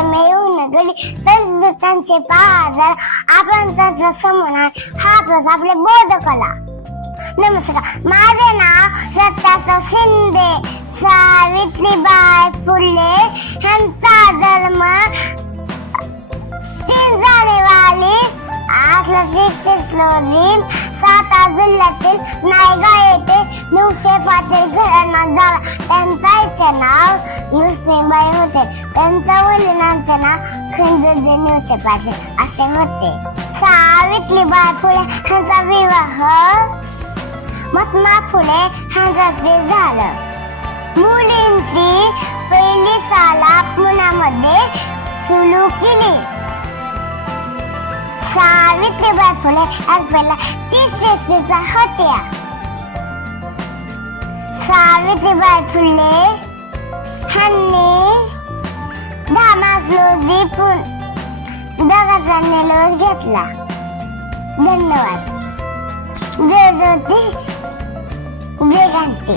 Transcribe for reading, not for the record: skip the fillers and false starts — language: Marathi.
समय येऊन गेली तरी त्यांचे पादर आपण त्यांचा सन्मान हाच आपले बोधकला. नमस्कार, माझे नाव सत्तासो शिंदे. सावित्रीबाई फुले यांचा जन्म 3 जानेवारी 1833 रोजी सातारा जिल्ह्यातील नायगाव येथे 905 घराण्यात झाला. त्यांच्या आईचे नाव लक्ष्मीबाई होते. त्यांच्या वडिलांचे नाव खंजोजी 905 असे होते. सावित्रीबाई फुले यांचा विवाह महात्मा फुले यांच्याशी झालं. मुलींची पहिली शाळा पुण्यामध्ये सुरू केली. सावित्रीबाई फुले आपल्याला 30 वर्षाच्या होत्या. सावित्रीबाई फुले यांनी 10 मार्च रोजी जगाचा निरोप घेतला. धन्यवाद. जय ज्योती जय क्रांती.